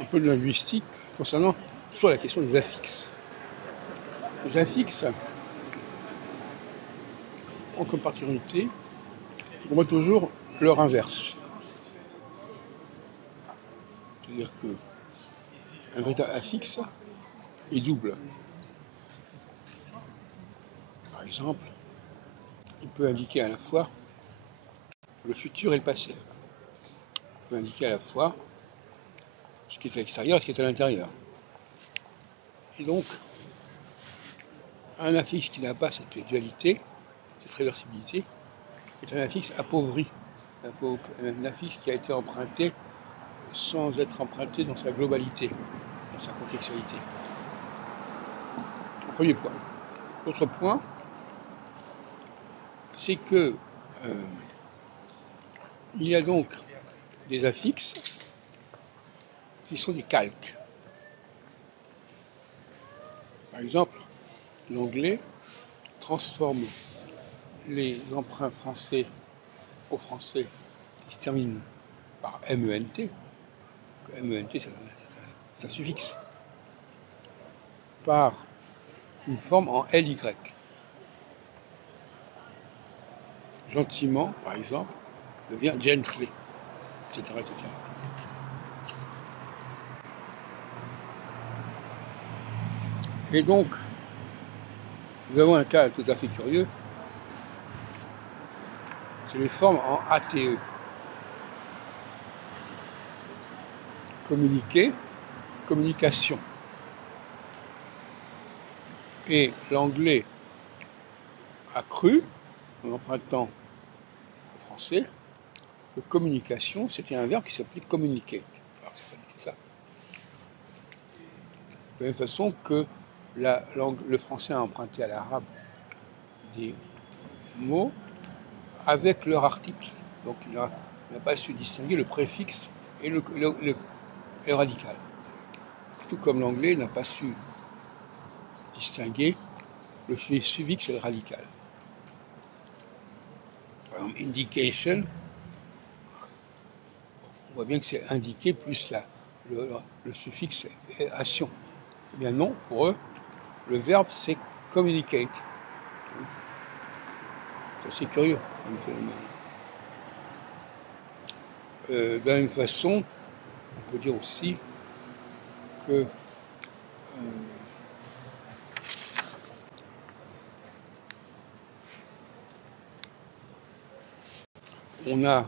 un peu de linguistique concernant sur la question des affixes. Les affixes ont comme particularité qu'on voit toujours leur inverse. C'est-à-dire qu'un véritable affixe est double. Par exemple, il peut indiquer à la fois le futur et le passé. Il peut indiquer à la fois ce qui est à l'extérieur et ce qui est à l'intérieur. Et donc, un affixe qui n'a pas cette dualité, cette réversibilité, est un affixe appauvri. Un affixe qui a été emprunté sans être emprunté dans sa globalité, dans sa contextualité. Premier point. L'autre point, c'est que il y a donc des affixes qui sont des calques. Par exemple, l'anglais transforme les emprunts français au français qui se terminent par MENT. MENT, c'est un suffixe. Par une forme en LY. Gentiment, par exemple, devient gently, etc., etc. Et donc, nous avons un cas tout à fait curieux, c'est les formes en ATE. Communiquer, communication. Et l'anglais a cru, en empruntant le français, que communication, c'était un verbe qui s'appelait communicate. Alors, c'est pas du tout ça. De la même façon que le français a emprunté à l'arabe des mots avec leur article. Donc il n'a pas su distinguer le préfixe et le radical. Tout comme l'anglais n'a pas su distinguer le suffixe et le radical. Par exemple, indication, on voit bien que c'est indiqué plus le suffixe est action. Eh bien non, pour eux, le verbe c'est communicate. C'est assez curieux comme phénomène. De la même façon, on peut dire aussi que on a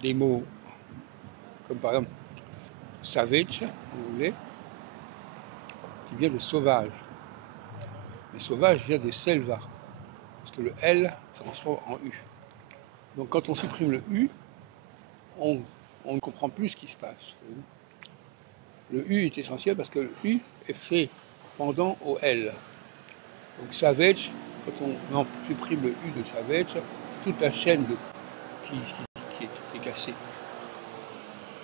des mots comme par exemple savage en anglais qui vient de sauvage. Mais sauvage vient des selva parce que le L se transforme en U. Donc quand on supprime le U, on ne comprend plus ce qui se passe. Le U est essentiel parce que le U est fait pendant au L. Donc savage, quand on supprime le U de savage, toute la chaîne qui est cassée.